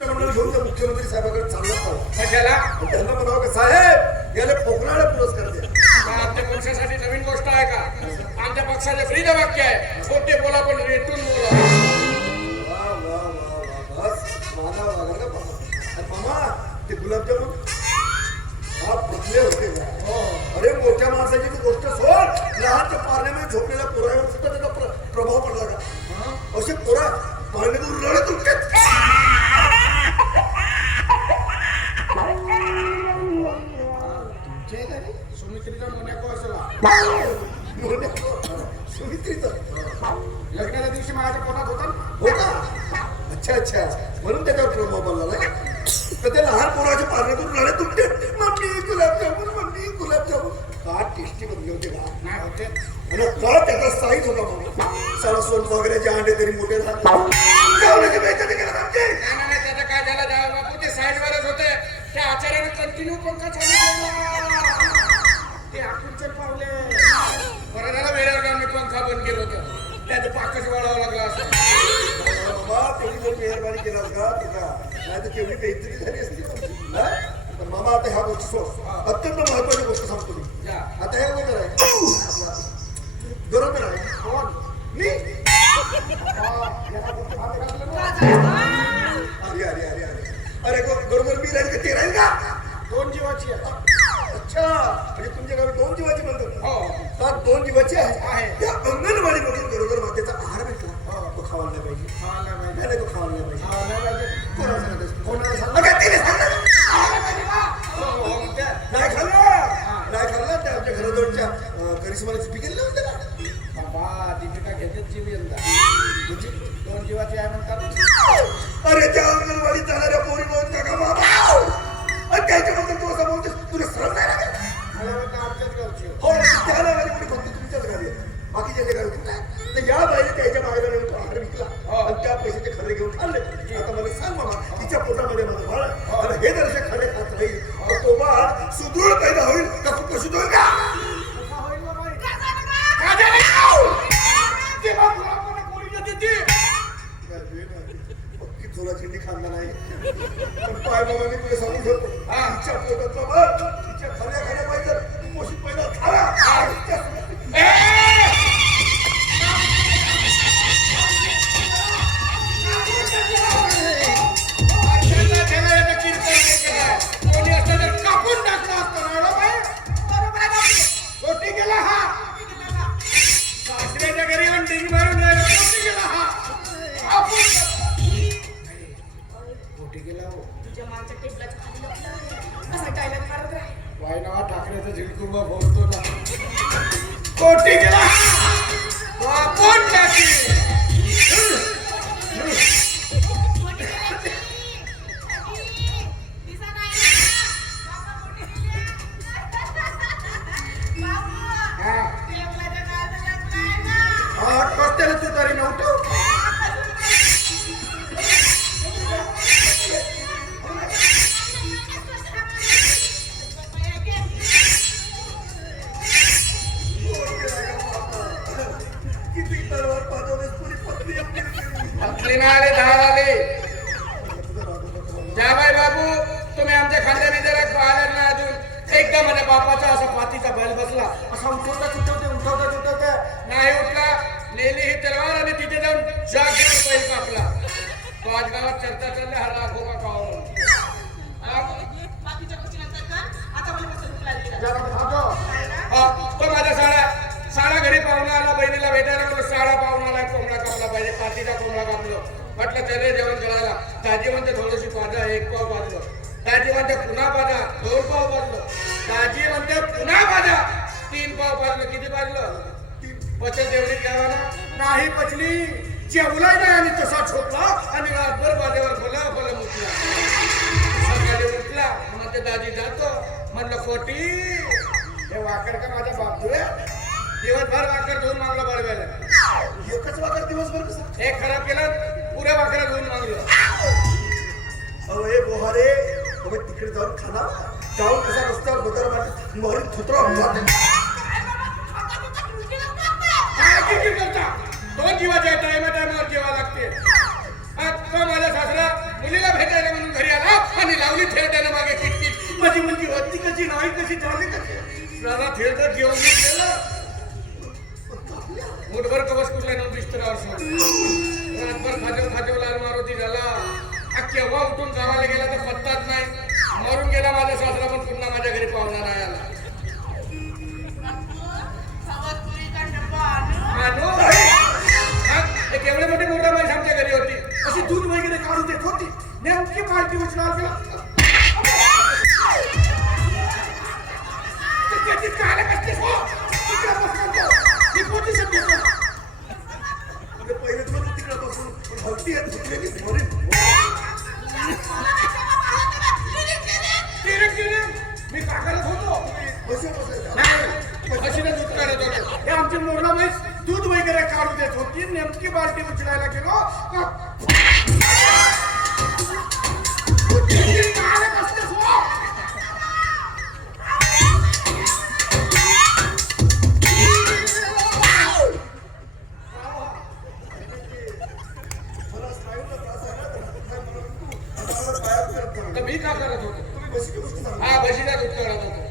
घेऊन त्या मुख्यमंत्री साहेबांकडे चालला होता. कशाला? त्यांना म्हणावं का साहेब याला पोकराला पुरस्कार द्या. आमच्या पक्षासाठी नवीन गोष्ट आहे का? आमच्या पक्षाचे ब्रीद वाक्य आहे, खोटे बोला पण रेटून बोला. वा वा वा वा बस माना वागला बाबा. आणि मामा ते गुलाबजामुन हा फुटले होते का? अरे मोठ्या माणसाची ती गोष्ट सोड. लहानच्या पार्ल्यामध्ये झोपलेल्या पोरावर सुद्धा त्याचा प्रभाव पडला का? असे पोरा पार्ल्यातून रडत उठतात. सुमित्रीचा मोन्याको असला सुमित्रीचा लग्नाच्या दिवशी माझ्या पोटात होता हो का? अच्छा अच्छा म्हणून त्याच्यावर प्रभाव पडला नाही. तर ते लहान पोराच्या पार्ल्यातून रडत उठते. Mummy gulab jamun, mummy gulab jamun. का टेस्टी बनले होते का? नाही होते. आणि का त्याचा साईज होता मग सारा सोन वगैरेचे अंडे तरी मोठे झाले. गावल्याचे बेचारे गेला आमचे. नाही त्याचं काय झालं जावं बापू, ते साईडवरच होते. त्या आचार्याने कंटिन्यू पंखा चालू केला. ते आखूनचे पावले बरं झालं वेळेवर आम्ही पंखा बंद केलं होतं. त्याचं पाकच वाढावं लागलं असं. बाबा तेवढी जर मेहरबानी केला का तुझा नाही तर तेवढी बेइज्जती झाली असती. पण मामा आता ह्या गोष्टी अत्यंत महत्वाची गोष्ट सांगतो मी. आता हे बरोबर आहे, बरोबर आहे. कोण? मी अरे अरे अरे अरे अरे बरोबर मी राहील का ते राहील का? दोन जीवाची आहे. अच्छा म्हणजे तुमच्या गावी दोन जीवाची म्हणतात. हो तर दोन जीवाची आहे. आहे. त्या अंगणवाडीमधून बरोबर मातेचा आहार भेटला. तो खावायला नाही पाहिजे. खायला पाहिजे. नाही तो खावायला नाही पाहिजे. खायला पाहिजे. कोणाला सांगत कोणाला सांगू? अगं तिने सांगितलं. हो हो म्हणते. नाही खाल्लं नाही खाल्लं. त्या आमच्या घराजवळच्या करिश्माला चिपी केली नव्हती का? बाबा दीपिका घेतेच जीव यंदा. दोन जीवाची आहे म्हणतात. अरे त्या अंगणवाडीत जाणाऱ्या पोरी दोन काका बाबा आणि त्याच्याबद्दल तू असं बोलतोस. तुला श्रम नाही लागत. मला वाटतं आमच्याच गावची आहे. हो त्याला माझी मुली फक्त तुमच्याच घरी आहे. बाकीच्या घरी होती नाही. तर या बाईने त्याच्या मागेला नेऊन तो आहार विकला आणि त्या पैशाचे खरे घेऊन खाल्ले. आता मला सांग मामा तिच्या पोटामध्ये माझं बाळ आहे. आणि हे जर खरे खात राहील तर तो बाळ सुदृढ पैदा होईल का खूप कशी होईल का? कसा होईल ना बाई? ते बाबू आपण कोणी देते पक्की चोला चिंडी खाल्ला नाही. पण पाय बाबा मी तुला सांगून ठेवतो तिच्या पोटातला बाळ तिच्या खऱ्या खऱ्या पाहिजे पोषित पैदा झाला. कोणी असतं तर कापून टाकलं असतं ना बाई. कोटी गेला हा. सासऱ्याच्या घरी येऊन डिंग मारून राहिला. कोटी गेला हा. कोटी गेला हो. वायनावा ठाकरेचा झिलकुंबा बोलतो ना. कोटी गेला कापून टाकी. कस्त्याला तू तरी नव्हतं. किती तलवार पाजवलेस पुरी पत्नी पत्नी ना आले दहा आले. जाबाई बाबू तुम्ही आमच्या खांद्याने जरा पाहिलं ना अजून. एकदा माझ्या बापाचा असा पातीचा बैल बसला असा उठवता नाही उठला. नेली ही तलवार आणि तिथे जाऊन जागेवर बैल कापला. तो आज गावात चर्चा चालले हा राखो का खाओ. तो माझ्या साडा घरी पाहुणा आला. बहिणीला भेटायला म्हणून साडा पाहुणाला कोंबडा कापला पाहिजे. पातीचा कोंबडा कापलो. म्हटलं चले जेवण करायला. दाजी म्हणते थोडीशी पाजा एक पाव पाजलं. दाजी म्हणते पुन्हा पाजा दोन पाव पाजलं. दाजी म्हणते पुन्हा पाजा तीन पाव पाजलं. किती पाजलं? पचल तेवढी घ्यावा ना. नाही पचली. जेवलाय नाही आणि तसा छोटला आणि रातभर बाजेवर फला मुटला. सकाळी उठला म्हणते दाजी जातो. म्हणलं खोटी हे वाकर का माझ्या बापू आहे. दिवसभर वाकर धुवून मागलं बळव्याला. एकच वाकर दिवसभर कसं एक खराब केलं पुऱ्या वाकरा धुवून मागलं. अहो हे बोहारे तुम्ही तिकडे जाऊन खाना. जाऊन कसा रस्त्यावर बदल वाटत मोहरी थुत्रा होऊन किती करता. दोन जीवाच्या टायमावर जेवा लागते. माझ्या सासरा मुलीला भेटायला आणि लावली थेट त्यानं मागे किटकिट. माझी मुलगी होती कशी नाही कशी झाली कशी दादा थेट तर घेऊन मी गेलं. मुठभर कवच कुठला नेऊन बिस्तरावर सोडलं. रातभर खातेव लाल मारुती झाला. हा केव्हा उठून गावाला गेला तर पत्ताच नाही. मरून गेला माझा सासरा पण पुन्हा माझ्या घरी पाहुणा नाही आला. एक एवढे मोठे मोठा माणूस आमच्या घरी होती. अशी दूध वगैरे काढून देत होती. नेमकी पार्टी उचलावर गेला. त्याची काय कसते हो? तिकडे बसला मी पोझिशन घेतो. पहिले तुला तिकडे बसून भक्ती आहे तुझी की मी काय करत होतो? अशीने दूध काढत होतो. हे आमची मोरला म्हैस दूध वगैरे काढून देत होती. नेमकी बाल्टी उचलायला गेलो. तर मी काय करत होतो? हा बशीला दूध काढत होतो.